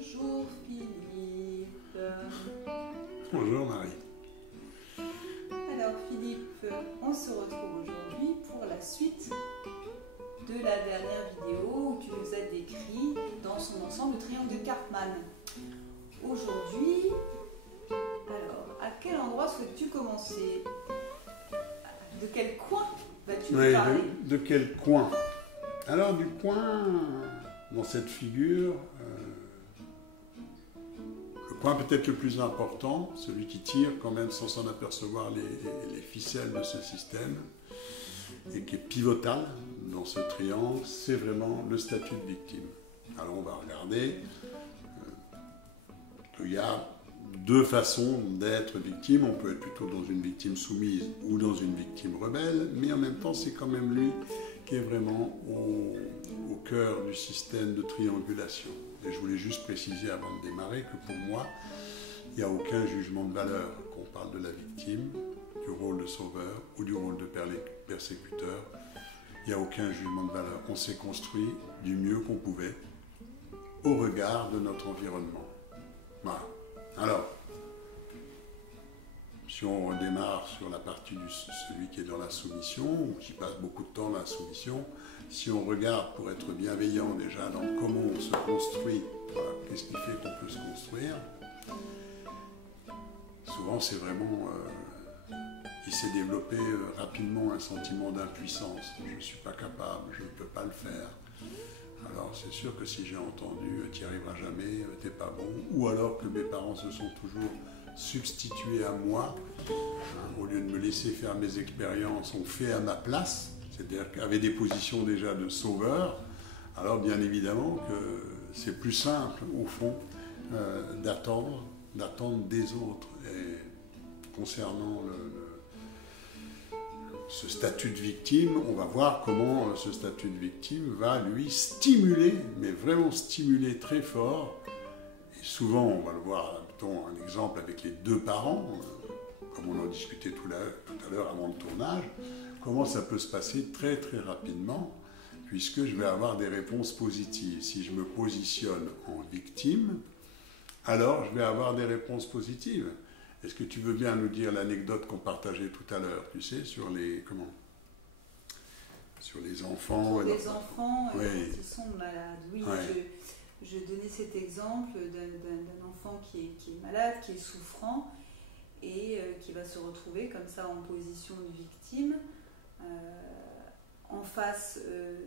Bonjour Philippe. Bonjour Marie. Alors Philippe, on se retrouve aujourd'hui pour la suite de la dernière vidéo où tu nous as décrit dans son ensemble le triangle de Karpman. Aujourd'hui, alors à quel endroit souhaites-tu commencer? De quel coin vas-tu nous parler? De quel coin? Alors du coin, dans cette figure, le coin peut-être le plus important, celui qui tire quand même sans s'en apercevoir les ficelles de ce système, et qui est pivotal dans ce triangle, c'est vraiment le statut de victime. Alors on va regarder qu'il y a deux façons d'être victime. On peut être plutôt dans une victime soumise ou dans une victime rebelle, mais en même temps c'est quand même lui qui est vraiment au cœur du système de triangulation. Et je voulais juste préciser avant de démarrer que pour moi, il n'y a aucun jugement de valeur qu'on parle de la victime, du rôle de sauveur ou du rôle de persécuteur. Il n'y a aucun jugement de valeur. On s'est construit du mieux qu'on pouvait au regard de notre environnement. Voilà. Alors, si on redémarre sur la partie de celui qui est dans la soumission, ou qui passe beaucoup de temps dans la soumission, si on regarde pour être bienveillant déjà dans comment on se construit, voilà, qu'est-ce qui fait qu'on peut se construire, souvent c'est vraiment, il s'est développé rapidement un sentiment d'impuissance. Je ne suis pas capable, je ne peux pas le faire. Alors c'est sûr que si j'ai entendu « tu n'y arriveras jamais, t'es pas bon », ou alors que mes parents se sont toujours substitués à moi, au lieu de me laisser faire mes expériences, ont fait à ma place, c'est-à-dire qu'avaient des positions déjà de sauveur, alors bien évidemment que c'est plus simple au fond d'attendre des autres. Et concernant ce statut de victime, on va voir comment ce statut de victime va lui stimuler, mais vraiment stimuler très fort. Et souvent, on va le voir, mettons un exemple avec les deux parents, comme on en discutait tout à l'heure avant le tournage, comment ça peut se passer très très rapidement, puisque je vais avoir des réponses positives. Si je me positionne en victime, alors je vais avoir des réponses positives. Est-ce que tu veux bien nous dire l'anecdote qu'on partageait tout à l'heure, tu sais, sur les enfants? Sur les enfants oui. Qui sont malades. Oui, ouais. je donnais cet exemple d'un enfant qui est malade, qui est souffrant et qui va se retrouver comme ça en position de victime en face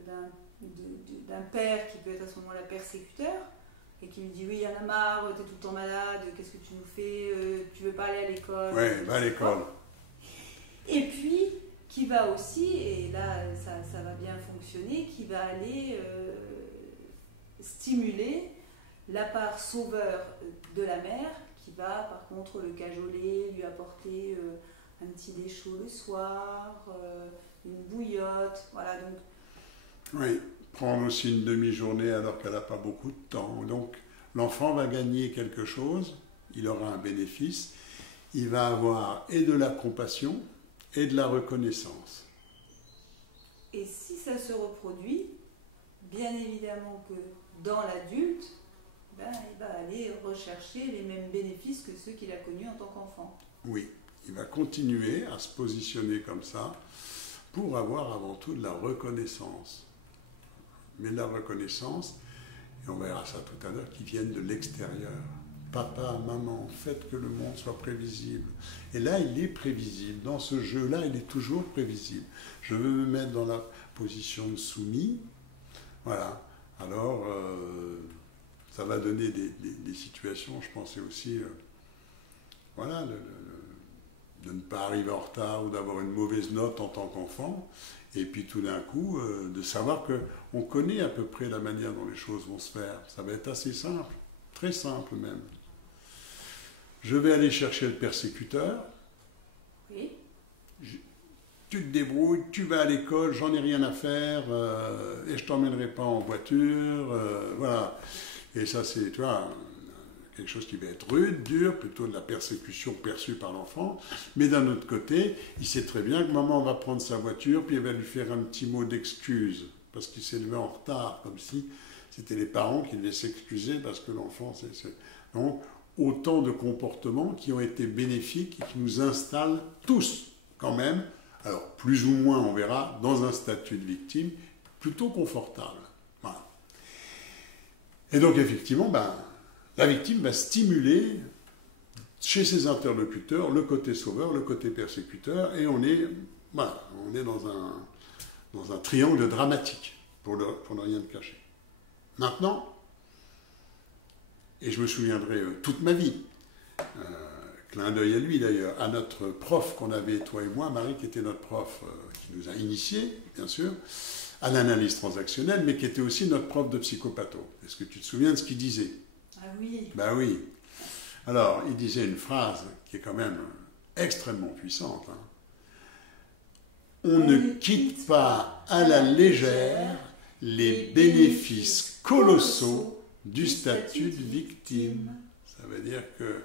d'un père qui peut être à ce moment-là persécuteur, et qui me dit oui, il y en a marre, t'es tout le temps malade, qu'est-ce que tu nous fais, tu veux pas aller à l'école? Oui, va à l'école. Et puis, qui va aussi, et là ça va bien fonctionner, qui va aller stimuler la part sauveur de la mère, qui va par contre le cajoler, lui apporter un petit lait chaud le soir, une bouillotte, voilà donc. Oui. Prendre aussi une demi-journée alors qu'elle n'a pas beaucoup de temps. Donc l'enfant va gagner quelque chose, il aura un bénéfice, il va avoir et de la compassion et de la reconnaissance. Et si ça se reproduit, bien évidemment que dans l'adulte, il va aller rechercher les mêmes bénéfices que ceux qu'il a connus en tant qu'enfant. Oui, il va continuer à se positionner comme ça pour avoir avant tout de la reconnaissance. Mais la reconnaissance, et on verra ça tout à l'heure, qui viennent de l'extérieur. Papa, maman, faites que le monde soit prévisible. Et là, il est prévisible. Dans ce jeu-là, il est toujours prévisible. Je veux me mettre dans la position de soumis. Voilà. Alors, ça va donner des situations, je pensais aussi, voilà, de ne pas arriver en retard ou d'avoir une mauvaise note en tant qu'enfant. Et puis tout d'un coup, de savoir qu'on connaît à peu près la manière dont les choses vont se faire. Ça va être assez simple, très simple même. Je vais aller chercher le persécuteur. Oui. Tu te débrouilles, tu vas à l'école, j'en ai rien à faire, et je t'emmènerai pas en voiture, voilà. Et ça c'est, tu vois, quelque chose qui va être rude, dur, plutôt de la persécution perçue par l'enfant. Mais d'un autre côté, il sait très bien que maman va prendre sa voiture, puis elle va lui faire un petit mot d'excuse, parce qu'il s'est levé en retard, comme si c'était les parents qui devaient s'excuser parce que l'enfant... Donc, autant de comportements qui ont été bénéfiques et qui nous installent tous, quand même, alors plus ou moins, on verra, dans un statut de victime plutôt confortable. Voilà. Et donc, effectivement, la victime va stimuler chez ses interlocuteurs le côté sauveur, le côté persécuteur, et on est dans un triangle dramatique, pour ne rien te cacher. Maintenant, et je me souviendrai toute ma vie, clin d'œil à lui d'ailleurs, à notre prof qu'on avait, toi et moi, Marie, qui était notre prof, qui nous a initiés, bien sûr, à l'analyse transactionnelle, mais qui était aussi notre prof de psychopatho. Est-ce que tu te souviens de ce qu'il disait? Ah oui. Ben oui. Alors, il disait une phrase qui est quand même extrêmement puissante. Hein. On ne quitte pas à la légère les bénéfices colossaux du statut de victime. Ça veut dire que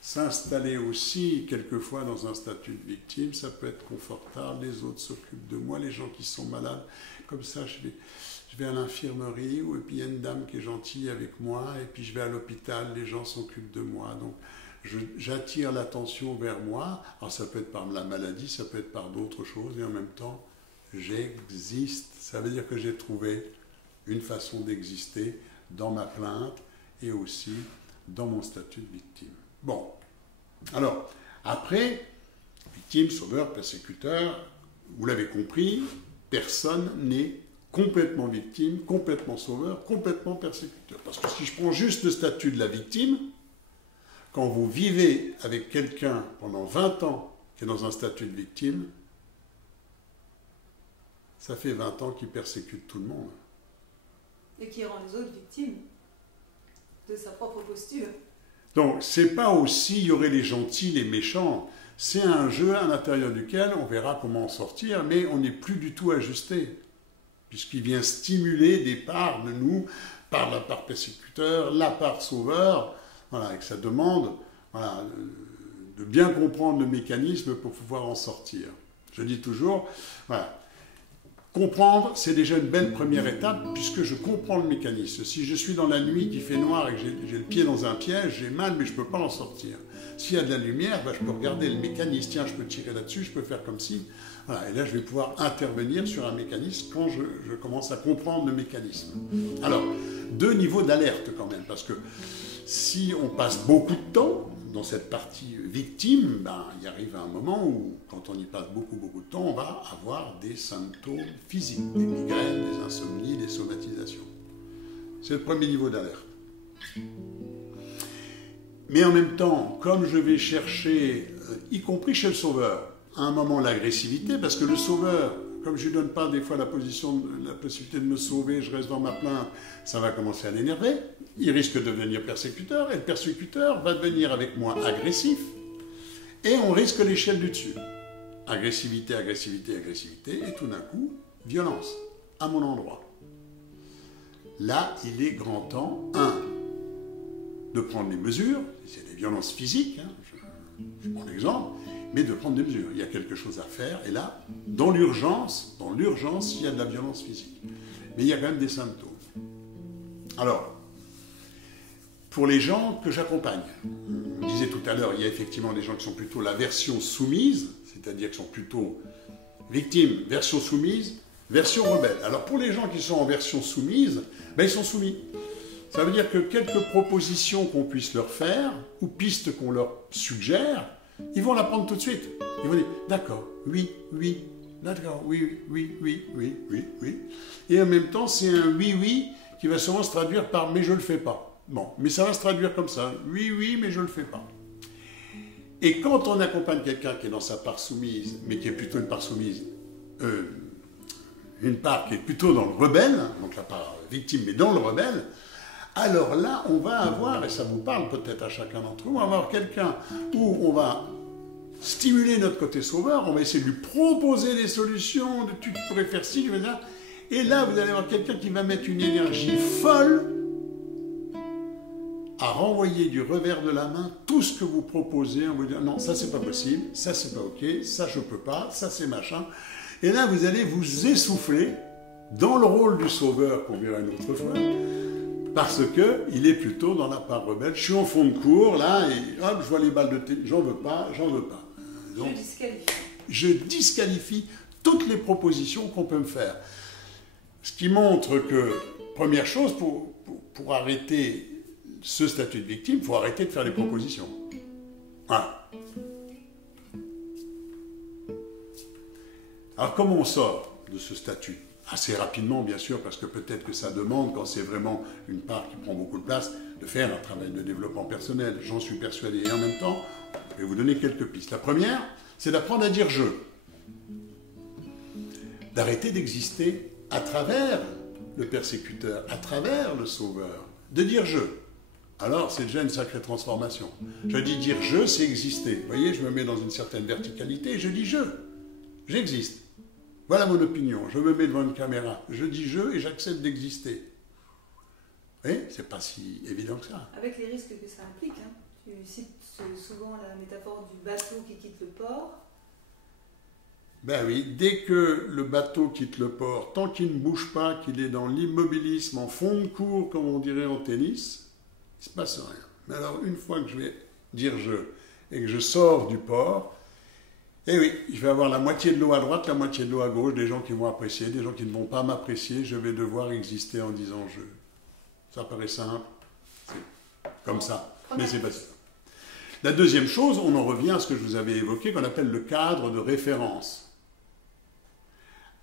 s'installer aussi quelquefois dans un statut de victime, ça peut être confortable, les autres s'occupent de moi, les gens qui sont malades, comme ça je vais à l'infirmerie, et puis il y a une dame qui est gentille avec moi, et puis je vais à l'hôpital, les gens s'occupent de moi, donc j'attire l'attention vers moi. Alors ça peut être par la maladie, ça peut être par d'autres choses, et en même temps, j'existe. Ça veut dire que j'ai trouvé une façon d'exister dans ma plainte et aussi dans mon statut de victime. Bon, alors, après, victime, sauveur, persécuteur, vous l'avez compris, personne n'est complètement victime, complètement sauveur, complètement persécuteur. Parce que si je prends juste le statut de la victime, quand vous vivez avec quelqu'un pendant 20 ans qui est dans un statut de victime, ça fait 20 ans qu'il persécute tout le monde. Et qui rend les autres victimes de sa propre posture. Donc, c'est pas aussi, il y aurait les gentils, les méchants. C'est un jeu à l'intérieur duquel on verra comment en sortir, mais on n'est plus du tout ajusté, puisqu'il vient stimuler des parts de nous, par la part persécuteur, la part sauveur, voilà, et que ça demande de bien comprendre le mécanisme pour pouvoir en sortir. Je dis toujours, voilà, comprendre, c'est déjà une belle première étape, puisque je comprends le mécanisme. Si je suis dans la nuit qui fait noir et que j'ai le pied dans un piège, j'ai mal, mais je ne peux pas en sortir. S'il y a de la lumière, je peux regarder le mécanisme. Tiens, je peux tirer là-dessus, je peux faire comme si. Voilà, et là, je vais pouvoir intervenir sur un mécanisme quand je commence à comprendre le mécanisme. Alors, 2 niveaux d'alerte quand même, parce que si on passe beaucoup de temps dans cette partie victime, il arrive un moment où, quand on y passe beaucoup de temps, on va avoir des symptômes physiques, des migraines, des insomnies, des somatisations. C'est le premier niveau d'alerte. Mais en même temps, comme je vais chercher, y compris chez le sauveur, à un moment l'agressivité, parce que le sauveur, comme je ne lui donne pas des fois la possibilité de me sauver, je reste dans ma plainte, ça va commencer à l'énerver, il risque de devenir persécuteur, et le persécuteur va devenir avec moi agressif, et on risque l'échelle du dessus. Agressivité, agressivité, agressivité, et tout d'un coup, violence, à mon endroit. Là, il est grand temps, de prendre les mesures, c'est des violences physiques, je prends l'exemple, mais de prendre des mesures. Il y a quelque chose à faire, et là, dans l'urgence, il y a de la violence physique. Mais il y a quand même des symptômes. Alors, pour les gens que j'accompagne, on disait tout à l'heure, il y a effectivement des gens qui sont plutôt la version soumise, c'est-à-dire qui sont plutôt victimes, version soumise, version rebelle. Alors pour les gens qui sont en version soumise, ils sont soumis. Ça veut dire que quelques propositions qu'on puisse leur faire, ou pistes qu'on leur suggère, ils vont la prendre tout de suite. Ils vont dire, d'accord, oui, d'accord, oui. Et en même temps, c'est un oui qui va souvent se traduire par mais je le fais pas. Bon, mais ça va se traduire comme ça, oui, mais je le fais pas. Et quand on accompagne quelqu'un qui est dans sa part soumise, mais qui est plutôt une part soumise, une part qui est plutôt dans le rebelle, donc la part victime, mais dans le rebelle, alors là, on va avoir, et ça vous parle peut-être à chacun d'entre vous, on va avoir quelqu'un où on va stimuler notre côté sauveur, on va essayer de lui proposer des solutions, tu pourrais faire ci, et là, vous allez avoir quelqu'un qui va mettre une énergie folle à renvoyer du revers de la main tout ce que vous proposez, en vous disant non, ça c'est pas possible, ça c'est pas ok, ça je peux pas, ça c'est machin. Et là, vous allez vous essouffler dans le rôle du sauveur qu'on verra une autre fois. Parce qu'il est plutôt dans la part rebelle. Je suis en fond de cours, là, et hop, je vois les balles de thé. J'en veux pas, j'en veux pas. Donc, je disqualifie toutes les propositions qu'on peut me faire. Ce qui montre que, première chose, pour arrêter ce statut de victime, il faut arrêter de faire des propositions. Voilà. Alors, comment on sort de ce statut? Assez rapidement, bien sûr, parce que peut-être que ça demande, quand c'est vraiment une part qui prend beaucoup de place, de faire un travail de développement personnel. J'en suis persuadé. Et en même temps, je vais vous donner quelques pistes. La première, c'est d'apprendre à dire « je ». D'arrêter d'exister à travers le persécuteur, à travers le sauveur. De dire « je ». Alors, c'est déjà une sacrée transformation. Je dis dire « je », c'est exister. Vous voyez, je me mets dans une certaine verticalité et je dis « je ». J'existe. Voilà mon opinion. Je me mets devant une caméra. Je dis « je » et j'accepte d'exister. Vous voyez, c'est pas si évident que ça. Avec les risques que ça implique. Hein. Tu cites souvent la métaphore du bateau qui quitte le port. Ben oui, dès que le bateau quitte le port, tant qu'il ne bouge pas, qu'il est dans l'immobilisme, en fond de cours, comme on dirait en tennis, il ne se passe rien. Mais alors, une fois que je vais dire « je » et que je sors du port, eh oui, je vais avoir la moitié de l'eau à droite, la moitié de l'eau à gauche, des gens qui vont apprécier, des gens qui ne vont pas m'apprécier, je vais devoir exister en disant « je ». Ça paraît simple, c'est comme ça, mais c'est pas ça. La deuxième chose, on en revient à ce que je vous avais évoqué, qu'on appelle le cadre de référence.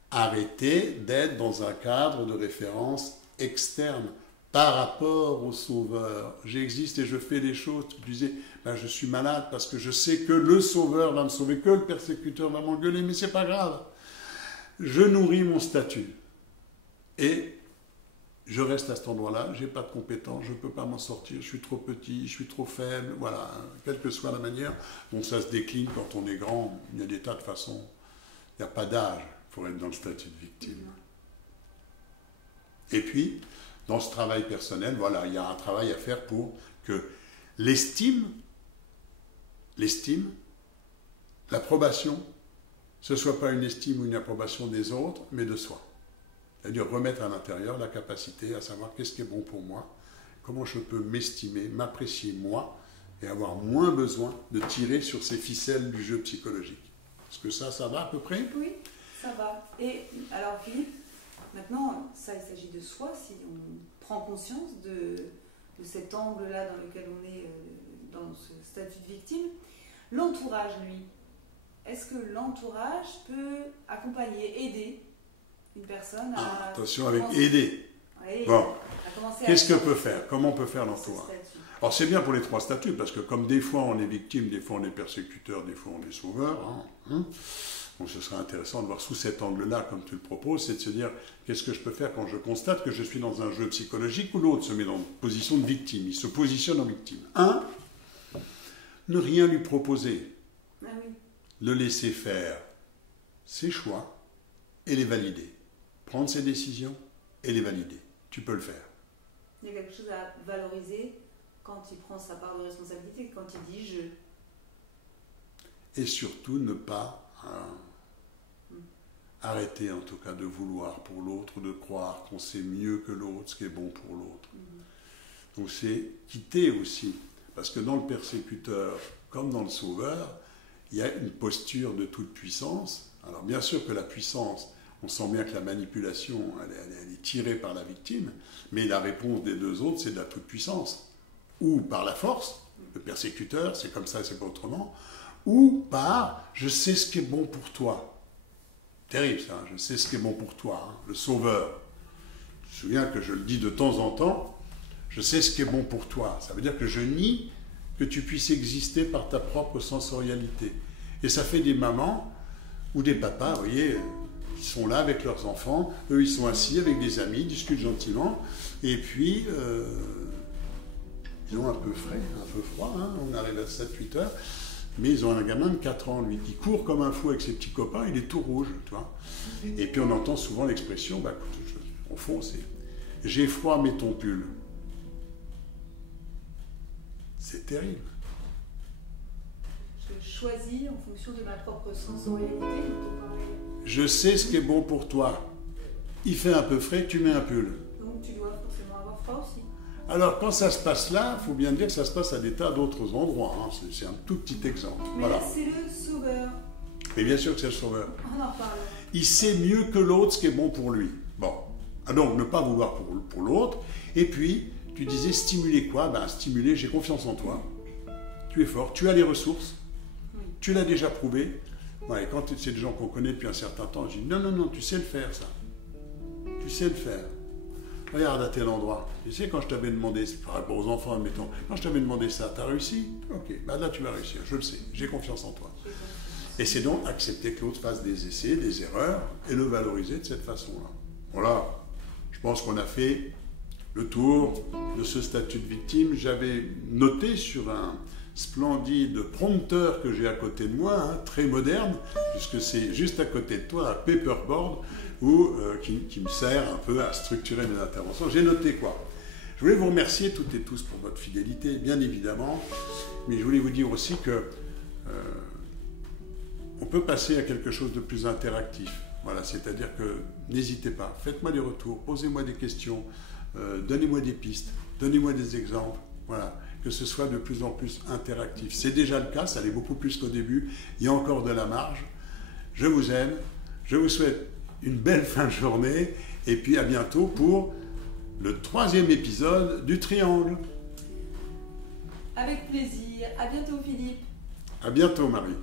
Arrêtez d'être dans un cadre de référence externe par rapport au sauveur. J'existe et je fais des choses. Tu disais, ben, je suis malade parce que je sais que le sauveur va me sauver, que le persécuteur va m'engueuler, mais c'est pas grave. Je nourris mon statut. Et je reste à cet endroit-là, je n'ai pas de compétences, je ne peux pas m'en sortir, je suis trop petit, je suis trop faible, voilà. Quelle que soit la manière dont ça se décline quand on est grand, il y a des tas de façons. Il n'y a pas d'âge pour être dans le statut de victime. Et puis, dans ce travail personnel, voilà, il y a un travail à faire pour que l'estime, l'approbation, ce ne soit pas une estime ou une approbation des autres, mais de soi. C'est-à-dire remettre à l'intérieur la capacité à savoir qu'est-ce qui est bon pour moi, comment je peux m'estimer, m'apprécier moi, et avoir moins besoin de tirer sur ces ficelles du jeu psychologique. Est-ce que ça va à peu près? Oui, ça va. Et alors Philippe, maintenant, ça il s'agit de soi, si on prend conscience de cet angle-là dans lequel on est dans ce statut de victime. L'entourage, lui, est-ce que l'entourage peut accompagner, aider une personne à... attention avec aider. Oui, bon. Qu'est-ce que peut faire? Comment on peut faire l'entourage? Alors c'est bien pour les trois statuts, parce que comme des fois on est victime, des fois on est persécuteur, des fois on est sauveur, donc ce serait intéressant de voir sous cet angle-là, comme tu le proposes, c'est de se dire, qu'est-ce que je peux faire quand je constate que je suis dans un jeu psychologique où l'autre se met dans une position de victime, il se positionne en victime. Ne rien lui proposer, le laisser faire ses choix et les valider. Prendre ses décisions et les valider. Tu peux le faire. Il y a quelque chose à valoriser quand il prend sa part de responsabilité, quand il dit « je ». Et surtout ne pas arrêter en tout cas de vouloir pour l'autre, de croire qu'on sait mieux que l'autre ce qui est bon pour l'autre. Donc c'est quitter aussi, parce que dans le persécuteur comme dans le sauveur, il y a une posture de toute puissance. Alors bien sûr que la puissance, on sent bien que la manipulation, elle est tirée par la victime, mais la réponse des deux autres, c'est de la toute-puissance. Ou par la force, le persécuteur, c'est comme ça, c'est pas autrement, ou par « je sais ce qui est bon pour toi ». Terrible ça, je sais ce qui est bon pour toi, le sauveur. Je me souviens que je le dis de temps en temps, je sais ce qui est bon pour toi. Ça veut dire que je nie que tu puisses exister par ta propre sensorialité. Et ça fait des mamans ou des papas, vous voyez, ils sont là avec leurs enfants, eux ils sont assis avec des amis, ils discutent gentiment, et puis ils ont un peu frais, un peu froid, on arrive à 7-8 heures, mais ils ont un gamin de 4 ans, lui, qui court comme un fou avec ses petits copains, il est tout rouge, tu vois. Et puis on entend souvent l'expression, au fond c'est « j'ai froid, mets ton pull ». C'est terrible. Je choisis en fonction de ma propre sensorialité. Je sais ce qui est bon pour toi. Il fait un peu frais, tu mets un pull. Donc tu dois forcément avoir froid aussi. Alors, quand ça se passe là, il faut bien dire que ça se passe à des tas d'autres endroits. Hein. C'est un tout petit exemple. Mais voilà. là, c'est le sauveur. Et bien sûr que c'est le sauveur. On en reparle. Il sait mieux que l'autre ce qui est bon pour lui. Bon. Donc, ne pas vouloir pour l'autre. Et puis, tu disais stimuler quoi? Ben, stimuler, j'ai confiance en toi. Tu es fort, tu as les ressources. Oui. Tu l'as déjà prouvé. Ouais, quand c'est des gens qu'on connaît depuis un certain temps, je dis non, non, non, tu sais le faire, ça. Tu sais le faire. Regarde à tel endroit. Tu sais, quand je t'avais demandé, par rapport aux enfants, admettons, quand je t'avais demandé ça, t'as réussi? Ok, ben là tu vas réussir, je le sais, j'ai confiance en toi. Et c'est donc accepter que l'autre fasse des essais, des erreurs, et le valoriser de cette façon-là. Voilà, je pense qu'on a fait le tour de ce statut de victime. J'avais noté sur un splendide prompteur que j'ai à côté de moi, hein, très moderne, puisque c'est juste à côté de toi, un paperboard, qui me sert un peu à structurer mes interventions. J'ai noté quoi? Je voulais vous remercier toutes et tous pour votre fidélité, bien évidemment, mais je voulais vous dire aussi que on peut passer à quelque chose de plus interactif. Voilà, c'est-à-dire que n'hésitez pas, faites-moi des retours, posez-moi des questions, donnez-moi des pistes, donnez-moi des exemples, voilà, que ce soit de plus en plus interactif. C'est déjà le cas, ça l'est beaucoup plus qu'au début, il y a encore de la marge. Je vous aime, je vous souhaite une belle fin de journée, et puis à bientôt pour le 3e épisode du Triangle. Avec plaisir. À bientôt, Philippe. À bientôt, Marie.